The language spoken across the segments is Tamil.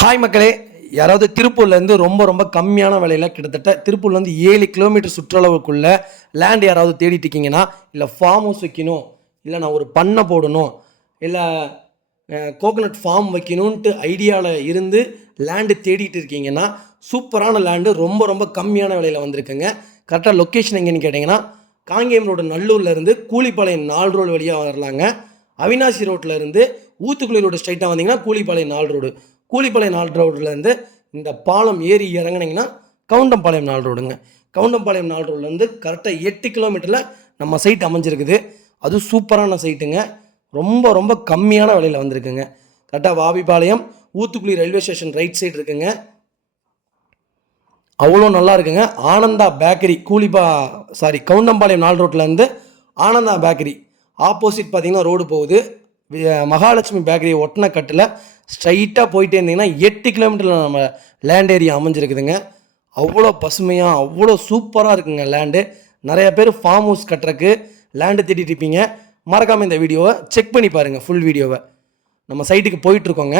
ஹாய் மக்களே யாராவது திருப்பூர்லேருந்து ரொம்ப ரொம்ப கம்மியான விலையில் கிட்டத்தட்ட திருப்பூர்லேருந்து ஏழு கிலோமீட்டர் சுற்றளவுக்குள்ளே லேண்ட் யாராவது தேடிட்டு இருக்கீங்கன்னா இல்லை ஃபார்ம் ஹவுஸ் வைக்கணும் இல்லை நான் ஒரு பண்ணை போடணும் இல்லை கோகனட் ஃபார்ம் வைக்கணுன்ட்டு ஐடியாவில் இருந்து லேண்டு தேடிட்டு இருக்கீங்கன்னா சூப்பரான லேண்டு ரொம்ப ரொம்ப கம்மியான விலையில் வந்திருக்குங்க. கரெக்டாக லொக்கேஷன் எங்கேன்னு கேட்டிங்கன்னா காங்கேயம் ரோடு நல்லூர்லேருந்து கூலிப்பாளையம் நாலு ரோடு வழியாக வரலாங்க. அவினாசி ரோட்டில் இருந்து ஊத்துக்குளி ரோடு ஸ்ட்ரைட்டாக வந்தீங்கன்னா கூலிப்பாளையம் நாலு ரோடு கூலிப்பாளையம் நாலு ரோட்லேருந்து இந்த பாலம் ஏறி இறங்குனீங்கன்னா கவுண்டம்பாளையம் நாலு ரோடுங்க. கவுண்டம்பாளையம் நாலு ரோட்லேருந்து கரெக்டாக எட்டு கிலோமீட்டரில் நம்ம சைட் அமைஞ்சிருக்குது. அது சூப்பரான சைட்டுங்க ரொம்ப ரொம்ப கம்மியான விலையில் வந்திருக்குங்க. கரெக்டாக Vapipalayam Uthukuli railway station right side இருக்குங்க. அவ்வளோ நல்லா இருக்குங்க. ஆனந்தா பேக்கரி கூலிபா சாரி கவுண்டம்பாளையம் நாலு ரோட்லேருந்து ஆனந்தா பேக்கரி. ஆப்போசிட் பார்த்திங்கன்னா ரோடு போகுது. மகாலட்சுமி பேக்கரி ஒட்டின கட்டில் ஸ்ட்ரைட்டாக போயிட்டே இருந்தீங்கன்னா எட்டு கிலோமீட்டரில் நம்ம லேண்ட் ஏரியா அமைஞ்சிருக்குதுங்க. அவ்வளோ பசுமையாக அவ்வளோ சூப்பராக இருக்குங்க லேண்டு நிறைய பேர் ஃபார்ம் ஹவுஸ் கட்டுறக்கு லேண்டு தேடிட்டு இருப்பீங்க. மறக்காமல் இந்த வீடியோவை செக் பண்ணி பாருங்கள் ஃபுல் வீடியோவை. நம்ம சைட்டுக்கு போயிட்டுருக்கோங்க.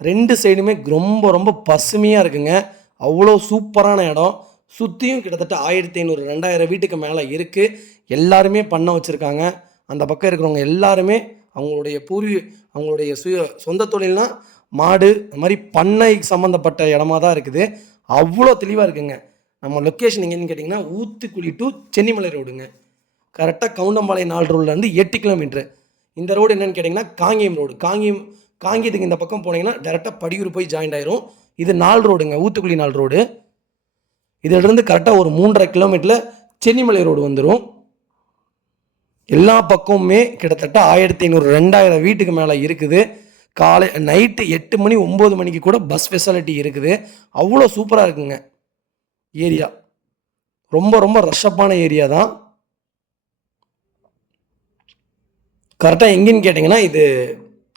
ரெண்டு சைடுமே ரொம்ப ரொம்ப பசுமையாக இருக்குங்க. அவ்வளோ சூப்பரான இடம். சுற்றியும் கிட்டத்தட்ட ஆயிரத்தி ஐநூறு ரெண்டாயிரம் வீட்டுக்கு மேலே இருக்குது எல்லாருமே பண்ண வச்சுருக்காங்க. அந்த பக்கம் இருக்கிறவங்க எல்லாருமே அவங்களுடைய பூர்வீ அவங்களுடைய சுய சொந்த தொழில்னால் மாடு அது மாதிரி பண்ணை சம்மந்தப்பட்ட இடமா தான் இருக்குது. அவ்வளோ தெளிவாக இருக்குங்க. நம்ம லொக்கேஷன் எங்கேன்னு கேட்டிங்கன்னா ஊத்துக்குழி டு சென்னிமலை ரோடுங்க. கரெக்டாக கவுண்டம்பாளையம் நாலு ரோட்லேருந்து எட்டு கிலோமீட்ரு இந்த ரோடு என்னென்னு கேட்டிங்கன்னா காங்கேயம் ரோடு காங்கேயம் காங்கேயத்துக்கு இந்த பக்கம் போனீங்கன்னா டேரெக்டாக படியூர் போய் ஜாயின் ஆயிரும். இது நாலு ரோடுங்க ஊத்துக்குழி நாலு ரோடு இதிலிருந்து கரெக்டாக ஒரு மூன்றரை கிலோமீட்டரில் சென்னிமலை ரோடு வந்துடும் எல்லா பக்கமுமே கிட்டத்தட்ட ஆயிரத்தி ஐநூறு ரெண்டாயிரம் வீட்டுக்கு மேலே இருக்குது. காலை நைட்டு எட்டு மணி ஒம்பது மணிக்கு கூட பஸ் ஃபெசிலிட்டி இருக்குது. அவ்வளோ சூப்பராக இருக்குங்க. ஏரியா. ரொம்ப ரொம்ப ரஷ்ஷப்பான ஏரியா தான். கரெக்டாக எங்கேன்னு கேட்டிங்கன்னா இது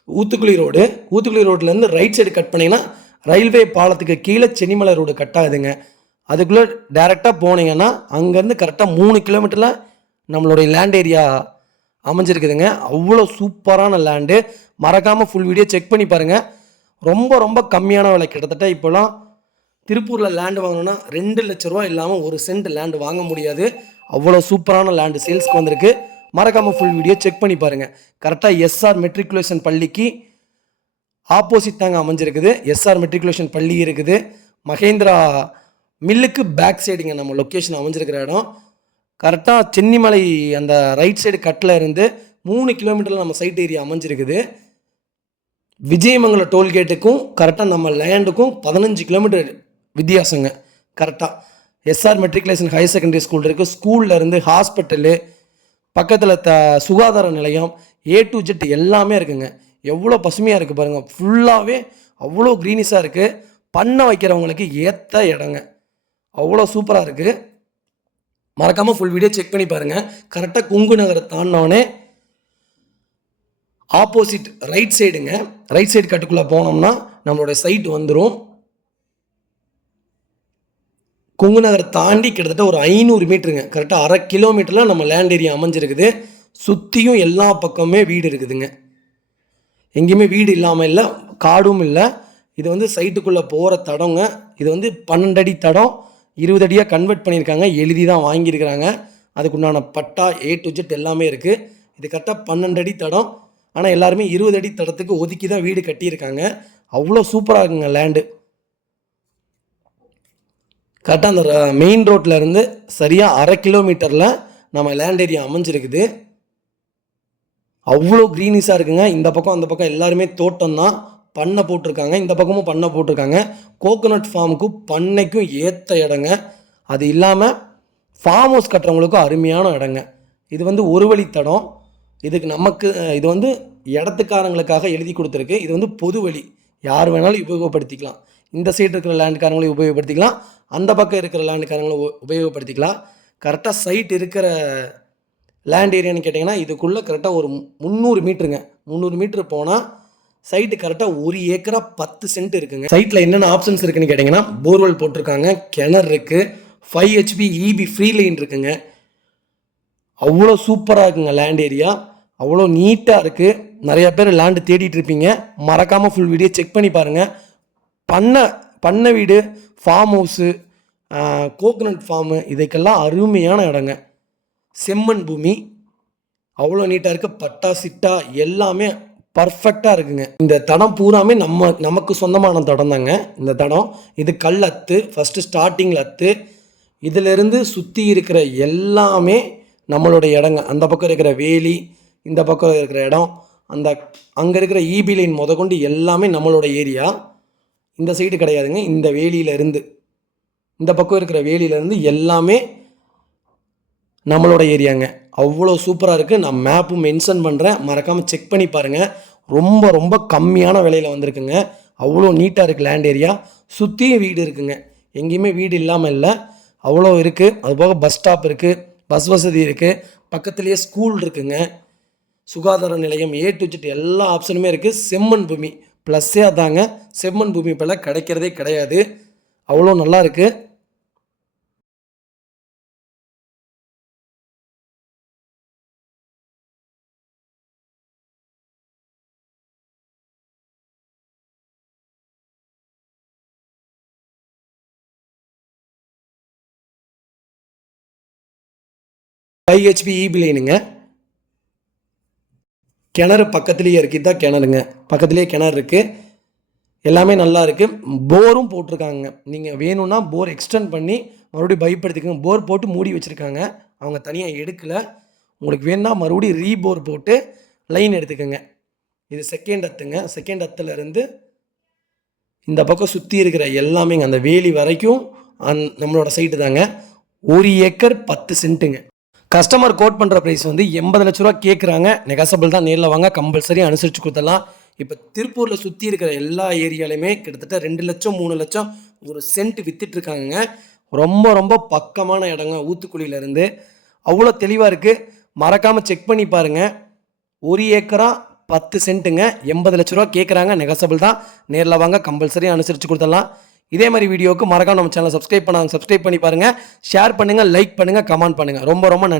ஊத்துக்குழி ரோடு ஊத்துக்குழி ரோட்லேருந்து ரைட் சைடு கட் பண்ணிங்கன்னா ரயில்வே பாலத்துக்கு கீழே சென்னிமலை ரோடு கட் ஆகுதுங்க அதுக்குள்ளே டேரெக்டாக போனீங்கன்னா அங்கேருந்து கரெக்டாக மூணு கிலோமீட்டரில் நம்மளுடைய லேண்ட் ஏரியா அமைஞ்சிருக்குதுங்க. அவ்வளோ சூப்பரான லேண்டு மறக்காமல் ஃபுல் வீடியோ செக் பண்ணி பாருங்கள் ரொம்ப ரொம்ப கம்மியான விலை. கிட்டத்தட்ட இப்போலாம் திருப்பூரில் லேண்டு வாங்கணும்னா ரெண்டு லட்ச ரூபா இல்லாமல் ஒரு சென்ட் லேண்டு வாங்க முடியாது. அவ்வளோ சூப்பரான லேண்டு சேல்ஸ்க்கு வந்திருக்கு. மறக்காமல் ஃபுல் வீடியோ செக் பண்ணி பாருங்கள் கரெக்டாக எஸ்ஆர் மெட்ரிகுலேஷன் பள்ளிக்கு ஆப்போசிட் தாங்க அமைஞ்சிருக்குது. எஸ்ஆர் மெட்ரிகுலேஷன் பள்ளி இருக்குது. மகேந்திரா மில்லுக்கு பேக் சைடுங்க நம்ம லொக்கேஷன் அமைஞ்சிருக்கிற இடம். கரெக்டாக சென்னிமலை அந்த ரைட் சைடு கட்டில் இருந்து மூணு கிலோமீட்டரில் நம்ம சைட் ஏரியா அமைஞ்சிருக்குது. விஜயமங்கல டோல்கேட்டுக்கும் கரெக்டாக நம்ம லேண்டுக்கும் பதினஞ்சு கிலோமீட்டர் வித்தியாசங்க கரெக்டாக SR matriculation higher secondary school இருக்குது ஸ்கூலில் இருந்து ஹாஸ்பிட்டலு பக்கத்தில் த சுகாதார நிலையம் ஏ டு ஜெட் எல்லாமே இருக்குங்க. எவ்வளோ பசுமையாக இருக்குது பாருங்கள் ஃபுல்லாகவே அவ்வளோ க்ரீனிஸாக இருக்குது பண்ணை வைக்கிறவங்களுக்கு ஏற்ற இடங்க. அவ்வளோ சூப்பராக இருக்குது மறக்காமல் ஃபுல் வீடியோ செக் பண்ணி பாருங்கள் கரெக்டாக குங்கு நகரை தாண்டினோடனே ஆப்போசிட் ரைட் சைடுங்க ரைட் சைடு கட்டுக்குள்ளே போனோம்னா நம்மளோட சைட் வந்துடும் கொங்கு நகரை தாண்டி கிட்டத்தட்ட ஒரு ஐநூறு மீட்டருங்க கரெக்டாக அரை கிலோமீட்டரில் நம்ம லேண்ட் ஏரியா அமைஞ்சிருக்குது. சுற்றியும் எல்லா பக்கமுமே வீடு இருக்குதுங்க. எங்கேயுமே வீடு இல்லாமல் இல்லை காடும் இல்லை. இது வந்து சைட்டுக்குள்ளே போகிற தடங்க இது வந்து பன்னெண்டு அடி தடம். இருபது அடியாக கன்வெர்ட் பண்ணியிருக்காங்க எழுதி தான் வாங்கியிருக்கிறாங்க. அதுக்குண்டான பட்டா ஏ டு ஜெட் எல்லாமே இருக்குது இது கரெக்டாக பன்னெண்டு அடி தடம். ஆனால் எல்லாருமே இருபது அடி தடத்துக்கு ஒதுக்கி தான் வீடு கட்டியிருக்காங்க. அவ்வளோ சூப்பராக இருக்குங்க லேண்டு கரெக்டாக அந்த மெயின் ரோட்டில் இருந்து சரியாக அரை கிலோமீட்டரில் நம்ம லேண்ட் ஏரியா அமைஞ்சிருக்குது. அவ்வளோ க்ரீனிஸாக இருக்குங்க. இந்த பக்கம் அந்த பக்கம் எல்லாருமே தோட்டம் தான் பண்ணை போட்டிருக்காங்க. இந்த பக்கமும் பண்ணை போட்டிருக்காங்க. கோகோனட் ஃபார்முக்கும் பண்ணைக்கும் ஏற்ற இடங்க. அது இல்லாமல் ஃபார்ம் ஹவுஸ் கட்டுறவங்களுக்கும் அருமையான இடங்க. இது வந்து ஒரு வழி தடம் இதுக்கு நமக்கு இது வந்து இடத்துக்காரங்களுக்காக எழுதி கொடுத்துருக்கு. இது வந்து பொது வழி. யார் வேணாலும் உபயோகப்படுத்திக்கலாம். இந்த சைடு இருக்கிற லேண்டுக்காரங்களையும் உபயோகப்படுத்திக்கலாம். அந்த பக்கம் இருக்கிற லேண்டுக்காரங்களும் உ- உபயோகப்படுத்திக்கலாம். கரெக்டாக சைட் இருக்கிற லேண்ட் ஏரியான்னு கேட்டிங்கன்னா இதுக்குள்ளே கரெக்டாக ஒரு முந்நூறு மீட்டருங்க முந்நூறு மீட்ரு போனால் சைட்டு கரெக்டாக ஒரு ஏக்கரா பத்து சென்ட் இருக்குங்க. சைட்டில் என்னென்ன ஆப்ஷன்ஸ் இருக்குன்னு கேட்டிங்கன்னா போர்வெல் போட்டிருக்காங்க கிணறு இருக்குது five HP EB free line இருக்குங்க. அவ்வளோ சூப்பராக இருக்குங்க லேண்ட் ஏரியா அவ்வளோ நீட்டாக இருக்குது நிறைய பேர் லேண்டு தேடிட்டு இருப்பீங்க. மறக்காமல் ஃபுல் வீடியோ செக் பண்ணி பாருங்கள் பண்ணை பண்ணை வீடு ஃபார்ம் ஹவுஸு கோகனட் ஃபார்மு இதுக்கெல்லாம் அருமையான இடங்க. செம்மண் பூமி. அவ்வளோ நீட்டாக இருக்குது பட்டா சிட்டா எல்லாமே பர்ஃபெக்டாக இருக்குங்க. இந்த தடம் பூராமே நம்ம நமக்கு சொந்தமான தடம் தாங்க. இந்த தடம் இது கல் அத்து ஃபஸ்ட்டு ஸ்டார்டிங்கில் அத்து. இதிலிருந்து சுற்றி இருக்கிற எல்லாமே நம்மளுடைய இடங்க. அந்த பக்கம் இருக்கிற வேலி இந்த பக்கம் இருக்கிற இடம் அந்த அங்கே இருக்கிற ஈபி லைன் முதற்கொண்டு எல்லாமே நம்மளோட ஏரியா இந்த சைடு கிடையாதுங்க. இந்த வேலியிலேருந்து இந்த பக்கம் இருக்கிற வேலியிலேருந்து எல்லாமே நம்மளோட ஏரியாங்க. அவ்வளோ சூப்பராக இருக்குது நான் மேப்பும் மென்ஷன் பண்ணுறேன் மறக்காமல் செக் பண்ணி பாருங்கள் ரொம்ப ரொம்ப கம்மியான விலையில் வந்திருக்குங்க. அவ்வளோ நீட்டாக இருக்குது லேண்ட் ஏரியா சுற்றியும் வீடு இருக்குங்க. எங்கேயுமே வீடு இல்லாமல் இல்லை. அவ்வளோ இருக்குது அதுபோக பஸ் ஸ்டாப் இருக்குது பஸ் வசதி இருக்குது பக்கத்துலேயே ஸ்கூல் இருக்குங்க. சுகாதார நிலையம் ஏ டு ஜெட் எல்லா ஆப்ஷனுமே இருக்குது செம்மண் பூமி. ப்ளஸ்ஸே அதாங்க. செம்மண் பூமி இப்போல்லாம் கிடைக்கிறதே கிடையாது. அவ்வளோ நல்லா இருக்குது ஃபைவ் ஹெச்பி இபி லைனுங்க கிணறு பக்கத்துலேயே இருக்குது இதுதான் கிணறுங்க. பக்கத்துலேயே கிணறு இருக்குது எல்லாமே நல்லா இருக்குது போரும் போட்டிருக்காங்க. நீங்கள் வேணும்னா போர் எக்ஸ்டெண்ட் பண்ணி மறுபடியும் பயப்படுத்திக்கோங்க. போர் போட்டு மூடி வச்சுருக்காங்க. அவங்க தனியாக எடுக்கலை. உங்களுக்கு வேணும்னா மறுபடியும் ரீபோர் போட்டு லைன் எடுத்துக்கோங்க. இது செகண்ட் அத்துங்க. செகண்ட் அத்துலேருந்து இந்த பக்கம் சுற்றி இருக்கிற எல்லாமேங்க அந்த வேலி வரைக்கும் அந் நம்மளோட சைட்டு தாங்க. ஒரு ஏக்கர் பத்து சென்ட்டுங்க கஸ்டமர் கோட் பண்ணுற ப்ரைஸ் வந்து எண்பது லட்ச ரூபா கேட்குறாங்க நெகசபிள் தான். நேரில் வாங்க. கம்பல்சரி அனுசரித்து கொடுத்துடலாம். இப்போ திருப்பூரில் சுற்றி இருக்கிற எல்லா ஏரியாலையுமே கிட்டத்தட்ட ரெண்டு லட்சம் மூணு லட்சம் ஒரு சென்ட் வித்துட்ருக்காங்க ரொம்ப ரொம்ப பக்கமான இடங்க ஊத்துக்குழியிலேருந்து அவ்வளோ தெளிவாக இருக்குது மறக்காமல் செக் பண்ணி பாருங்கள் ஒரு ஏக்கரா பத்து சென்ட்டுங்க எண்பது லட்ச ரூபா கேட்குறாங்க நெகசபிள் தான். நேரில் வாங்க. கம்பல்சரி அனுசரித்து கொடுத்துடலாம். இதே மாதிரி வீடியோவுக்கு மறக்காம நம்ம சேனலை சப்ஸ்கிரைப் பண்ணாங்க சப்ஸ்கிரைப் பண்ணி பாருங்கள் ஷேர் பண்ணுங்கள் லைக் பண்ணுங்கள் கமெண்ட் பண்ணுங்கள் ரொம்ப ரொம்ப நன்றி.